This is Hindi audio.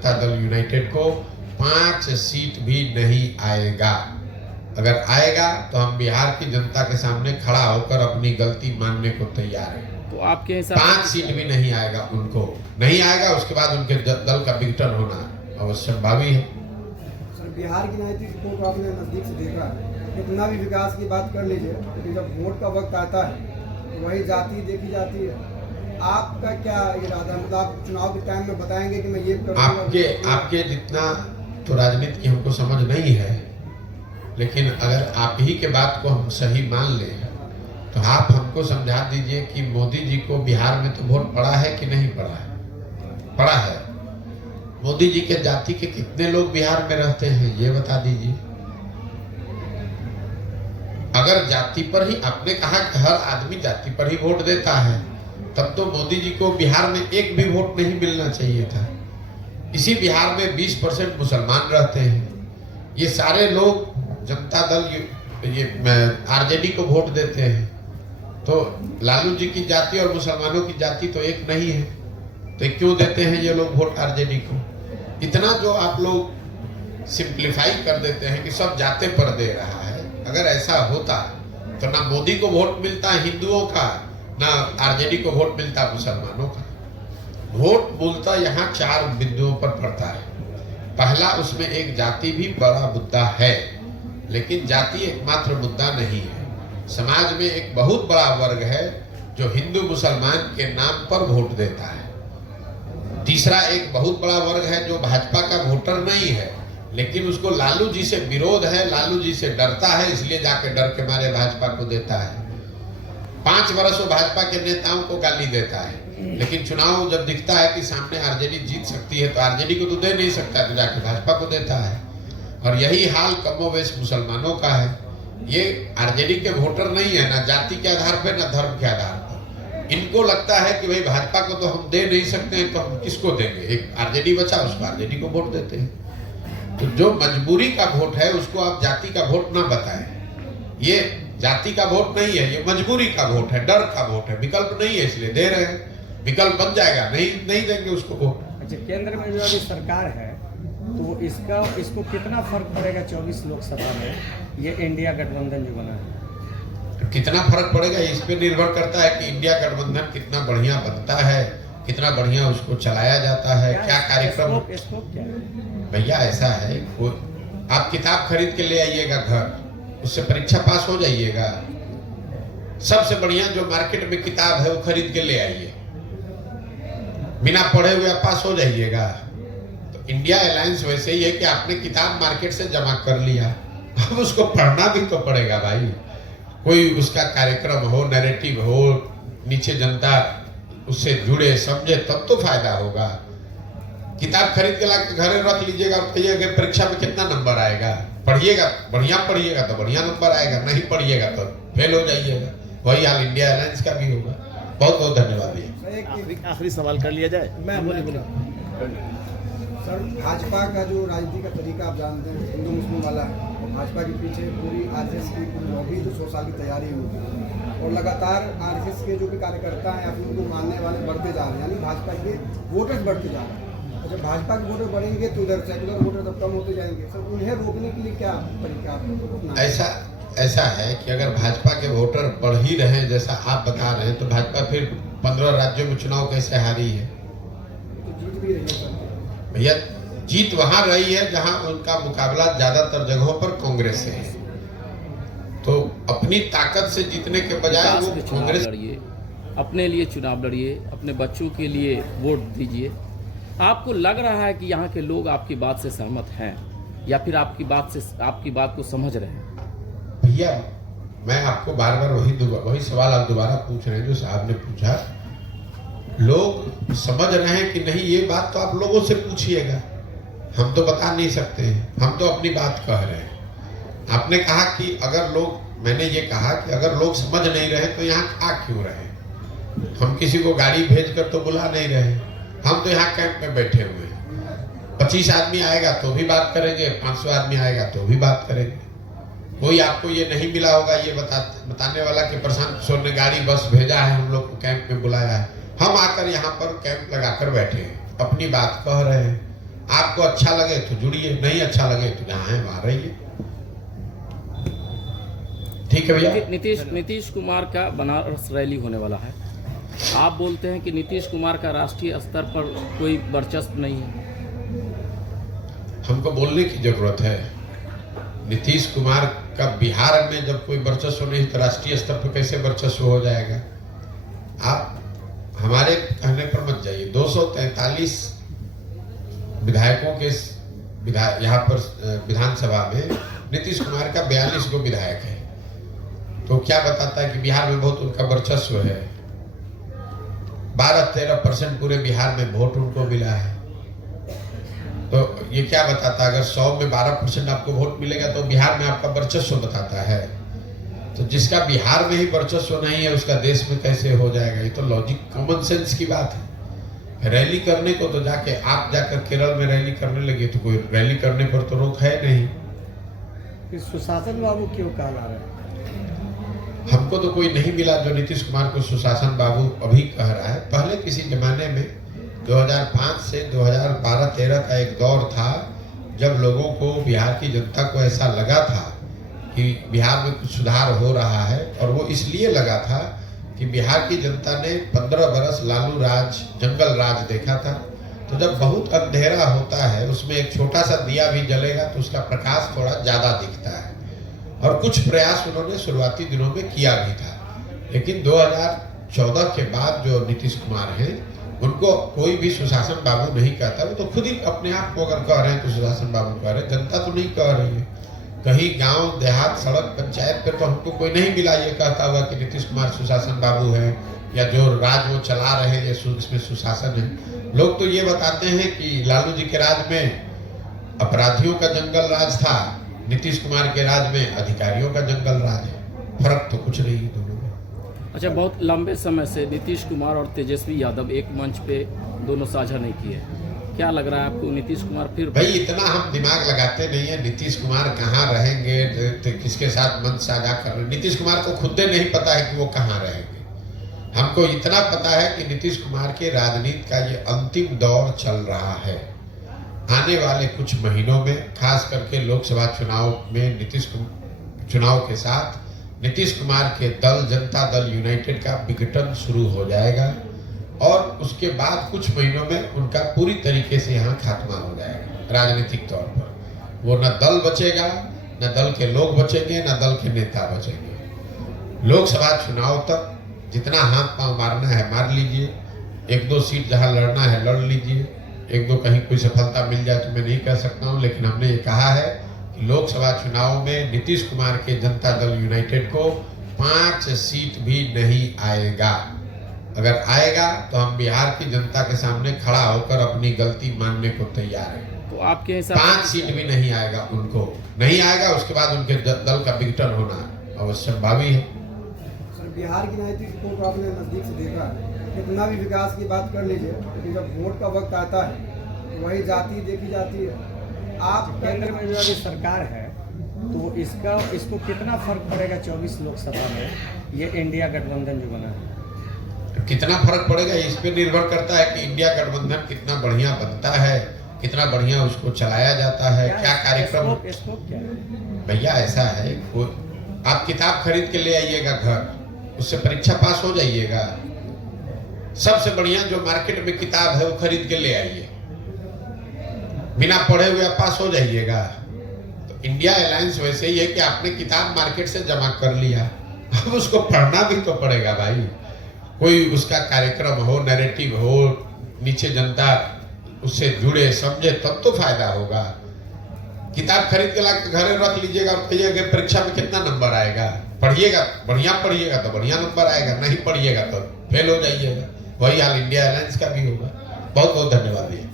जनता दल यूनाइटेड को 5 सीट भी नहीं आएगा। अगर आएगा तो हम बिहार की जनता के सामने खड़ा होकर अपनी गलती मानने को तैयार हैं। तो आपके हिसाब 5 सीट भी नहीं आएगा, उनको नहीं आएगा, उसके बाद उनके दल का विघटन होना अवश्य भावी है। सर, बिहार की राजनीति को आपने नजदीक से देखा है, कितना भी विकास की बात कर लीजिए, लेकिन जब वोट का वक्त आता है तो वही जाति देखी जाती है। आपका क्या इरादा, मतलब आप चुनाव के टाइम में बताएंगे कि मैं ये करूंगा? आपके जितना तो राजनीति की हमको समझ नहीं है, लेकिन अगर आप ही के बात को हम सही मान लें तो आप हमको समझा दीजिए कि मोदी जी को बिहार में तो वोट पड़ा है कि नहीं पड़ा है? पड़ा है। मोदी जी के जाति के कितने लोग बिहार में रहते हैं ये बता दीजिए। अगर जाति पर ही, आपने कहा कि हर आदमी जाति पर ही वोट देता है, तब तो मोदी जी को बिहार में एक भी वोट नहीं मिलना चाहिए था। इसी बिहार में 20% मुसलमान रहते हैं। ये सारे लोग जनता दल ये आरजेडी को वोट देते हैं, तो लालू जी की जाति और मुसलमानों की जाति तो एक नहीं है, तो क्यों देते हैं ये लोग वोट आरजेडी को? इतना जो आप लोग सिंप्लीफाई कर देते हैं कि सब जाते पर दे रहा है। अगर ऐसा होता तो ना मोदी को वोट मिलता हिंदुओं का, ना आरजेडी को वोट मिलता मुसलमानों का। वोट मूलतः यहाँ 4 बिंदुओं पर पड़ता है। पहला, उसमें एक जाति भी बड़ा मुद्दा है, लेकिन जाति एकमात्र मुद्दा नहीं है। समाज में एक बहुत बड़ा वर्ग है जो हिंदू मुसलमान के नाम पर वोट देता है। तीसरा, एक बहुत बड़ा वर्ग है जो भाजपा का वोटर नहीं है, लेकिन उसको लालू जी से विरोध है, लालू जी से डरता है, इसलिए जाके डर के मारे भाजपा को देता है। 5 वर्ष वो भाजपा के नेताओं को गाली देता है, लेकिन चुनाव जब दिखता है कि सामने आरजेडी जीत सकती है तो आरजेडी को तो दे नहीं सकता, तो जाके भाजपा को देता है। और यही हाल कमोवेश मुसलमानों का है। ये आरजेडी के वोटर नहीं है, ना जाति के आधार पर ना धर्म के आधार पर। इनको लगता है कि भाई भाजपा को तो हम दे नहीं सकते हैं, तो हम किसको देंगे? एक आरजेडी बचा, उसको आरजेडी को वोट देते हैं। तो जो मजबूरी का वोट है उसको आप जाति का वोट ना बताएं। ये जाति का वोट नहीं है, ये मजबूरी का वोट है, डर का वोट है, विकल्प नहीं है इसलिए दे रहे हैं। विकल्प बन जाएगा, नहीं देंगे उसको वोट। अच्छा, केंद्र में जो अभी सरकार है तो इसको कितना फर्क पड़ेगा 24 लोकसभा में, ये इंडिया गठबंधन जो बना है? कितना फर्क पड़ेगा इस पे निर्भर करता है कि इंडिया गठबंधन कितना बढ़िया बनता है, कितना बढ़िया उसको चलाया जाता है, क्या कार्यक्रम। क्या है भैया, ऐसा है, आप किताब खरीद के ले आइएगा घर, उससे परीक्षा पास हो जाइएगा। सबसे बढ़िया जो मार्केट में किताब है वो खरीद के ले आइए, बिना पढ़े हुए आप पास हो जाइएगा। तो इंडिया अलायंस वैसे ही है कि आपने किताब मार्केट से जमा कर लिया, अब उसको पढ़ना भी तो पड़ेगा भाई। कोई उसका कार्यक्रम हो, नैरेटिव हो, नीचे जनता उससे जुड़े, समझे, तब तो फायदा होगा। किताब खरीद के लाके घरे रख लीजिएगा और कहिएगा परीक्षा में कितना नंबर आएगा। पढ़िएगा, बढ़िया पढ़िएगा तो बढ़िया नंबर आएगा, नहीं पढ़िएगा तो फेल हो जाइएगा। वही हाल इंडिया अलायंस का भी होगा। बहुत बहुत धन्यवाद भैया। आखिरी सवाल कर लिया जाए। मैं बोले सर, भाजपा का जो राजनीति का तरीका आप जानते हैं, हिंदू मुस्लिम वाला है, और भाजपा के पीछे पूरी आरएसएस की लॉबी 200 साल की तैयारी होगी, और लगातार आरएसएस के जो भी कार्यकर्ता हैं या फिर उनको मानने वाले बढ़ते जा रहे हैं, यानी भाजपा के वोटर्स बढ़ते जा रहे हैं। जब भाजपा के वोटर बढ़ेंगे तो उधर सेकुलर वोटर तब कम होते जाएंगे। सर, उन्हें रोकने के लिए क्या तरीका आप? ऐसा है कि अगर भाजपा के वोटर बढ़ ही रहे जैसा आप बता रहे हैं, तो भाजपा फिर 15 राज्यों में चुनाव कैसे हारी है? तो जीत भी रही है सर। भैया, जीत वहां रही है जहां उनका मुकाबला ज्यादातर जगहों पर कांग्रेस से है। तो अपनी ताकत से जीतने के बजाय वो कांग्रेस लड़िए, अपने लिए चुनाव लड़िए, अपने बच्चों के लिए वोट दीजिए। आपको लग रहा है कि यहाँ के लोग आपकी बात से सहमत हैं या फिर आपकी बात को समझ रहे हैं? भैया, मैं आपको बार बार वही सवाल आप दोबारा पूछ रहे हैं जो साहब ने पूछा। लोग समझ रहे हैं कि नहीं, ये बात तो आप लोगों से पूछिएगा, हम तो बता नहीं सकते हैं, हम तो अपनी बात कह रहे हैं। आपने कहा कि अगर लोग, मैंने ये कहा कि अगर लोग समझ नहीं रहे तो यहाँ आ क्यों रहे? हम किसी को गाड़ी भेजकर तो बुला नहीं रहे, हम तो यहाँ कैंप में बैठे हुए हैं। 25 आदमी आएगा तो भी बात करेंगे, 500 आदमी आएगा तो भी बात करेंगे। कोई आपको ये नहीं मिला होगा ये बताने वाला कि प्रशांत किशोर ने गाड़ी बस भेजा है, हम लोग को कैंप में बुलाया है। हम आकर यहाँ पर कैंप लगाकर बैठे हैं, अपनी बात कह रहे हैं। आपको अच्छा लगे तो जुड़िए, नहीं अच्छा लगे तो जहाँ है वहां रहिए। ठीक है भैया। नीतीश कुमार का बनारस रैली होने वाला है। आप बोलते हैं कि नीतीश कुमार का राष्ट्रीय स्तर पर कोई वर्चस्व नहीं है। हमको बोलने की जरूरत है। नीतीश कुमार का बिहार में जब कोई वर्चस्व नहीं तो राष्ट्रीय स्तर पर कैसे वर्चस्व हो जाएगा? आप हमारे कहने पर मत जाइए। 243 विधायकों के यहाँ पर विधानसभा में नीतीश कुमार का 42 गो विधायक है, तो क्या बताता है कि बिहार में बहुत उनका वर्चस्व है। 12-13% पूरे बिहार में वोट उनको मिला है, तो ये क्या बताता है? अगर 100 में 12% आपको वोट मिलेगा तो बिहार में आपका वर्चस्व बताता है। तो जिसका बिहार में ही वर्चस्व नहीं है उसका देश में कैसे हो जाएगा? ये तो लॉजिक, कॉमन सेंस की बात है। रैली करने को तो जाके आप जाकर केरल में रैली करने लगे तो कोई रैली करने पर तो रोक है नहीं। फिर सुशासन बाबू क्यों कहा जा रहा है? हमको तो कोई नहीं मिला जो नीतीश कुमार को सुशासन बाबू अभी कह रहा है। पहले किसी जमाने में 2005 से 2012-13 का एक दौर था जब लोगों को, बिहार की जनता को ऐसा लगा था कि बिहार में कुछ सुधार हो रहा है, और वो इसलिए लगा था कि बिहार की जनता ने 15 बरस लालू राज, जंगल राज देखा था। तो जब बहुत अंधेरा होता है उसमें एक छोटा सा दिया भी जलेगा तो उसका प्रकाश थोड़ा ज्यादा दिखता है, और कुछ प्रयास उन्होंने शुरुआती दिनों में किया भी था। लेकिन 2014 के बाद जो नीतीश कुमार हैं उनको कोई भी सुशासन बाबू नहीं कहता। वो तो खुद ही अपने आप को अगर कह रहे हैं तो सुशासन बाबू कह रहे हैं, जनता तो नहीं कह रही है। कहीं गांव देहात, सड़क, पंचायत पे तो हमको कोई नहीं मिला ये कहता हुआ कि नीतीश कुमार सुशासन बाबू है या जो राज वो चला रहे हैं इसमें सुशासन है। लोग तो ये बताते हैं कि लालू जी के राज में अपराधियों का जंगल राज था, नीतीश कुमार के राज में अधिकारियों का जंगल राज है। फर्क तो कुछ नहीं है दोनों में। अच्छा, बहुत लंबे समय से नीतीश कुमार और तेजस्वी यादव एक मंच पे दोनों साझा नहीं किए, क्या लग रहा है आपको? नीतीश कुमार फिर भाई इतना हम दिमाग लगाते नहीं है। नीतीश कुमार कहाँ रहेंगे, तो किसके साथ मंच साझा कर रहे हैं, नीतीश कुमार को खुद नहीं पता है कि वो कहाँ रहेंगे। हमको इतना पता है कि नीतीश कुमार के राजनीति का ये अंतिम दौर चल रहा है। आने वाले कुछ महीनों में, खास करके लोकसभा चुनाव में चुनाव के साथ नीतीश कुमार के दल, जनता दल यूनाइटेड का विघटन शुरू हो जाएगा, और उसके बाद कुछ महीनों में उनका पूरी तरीके से यहाँ खात्मा हो जाएगा राजनीतिक तौर पर। वो न दल बचेगा, न दल के लोग बचेंगे, न दल के नेता बचेंगे। लोकसभा चुनाव तक जितना हाथ पांव मारना है मार लीजिए, 1-2 सीट जहां लड़ना है लड़ लीजिए। 1-2 कहीं कोई सफलता मिल जाए तो मैं नहीं कह सकता हूं, लेकिन हमने ये कहा है कि लोकसभा चुनाव में नीतीश कुमार के जनता दल यूनाइटेड को 5 सीट भी नहीं आएगा। अगर आएगा तो हम बिहार की जनता के सामने खड़ा होकर अपनी गलती मानने को तैयार हैं। तो आपके हिसाब 5 सीट भी नहीं आएगा, उनको नहीं आएगा। उसके बाद उनके दल का विघटन होना अवश्यंभावी है। सर, बिहार की राजनीति को आपने नजदीक से देखा है, कितना भी विकास की बात कर लीजिए, लेकिन जब वोट का वक्त आता है तो वही जाति देखी जाती है। आप केंद्र में जो अभी सरकार है तो इसको कितना फर्क पड़ेगा 24 लोकसभा में, ये इंडिया गठबंधन जो बना है? कितना फर्क पड़ेगा इस पे निर्भर करता है कि इंडिया गठबंधन कितना बढ़िया बनता है, कितना बढ़िया उसको चलाया जाता है, क्या कार्यक्रम। स्कोप क्या है भैया? ऐसा है, आप किताब खरीद के ले आइएगा घर, उससे परीक्षा पास हो जाइएगा। सबसे बढ़िया जो मार्केट में किताब है वो खरीद के ले आइए, बिना पढ़े हुए आप पास हो जाइएगा। तो इंडिया अलायंस वैसे ही है कि आपने किताब मार्केट से जमा कर लिया, अब उसको पढ़ना भी तो पड़ेगा भाई। कोई उसका कार्यक्रम हो, नैरेटिव हो, नीचे जनता उससे जुड़े, समझे, तब तो फायदा होगा। किताब खरीद के ला के घर रख लीजिएगा और कहिएगा परीक्षा में कितना नंबर आएगा। पढ़िएगा, बढ़िया पढ़िएगा तो बढ़िया नंबर आएगा, नहीं पढ़िएगा तो फेल हो जाइएगा। वही हाल इंडिया अलायंस का भी होगा। बहुत बहुत धन्यवाद।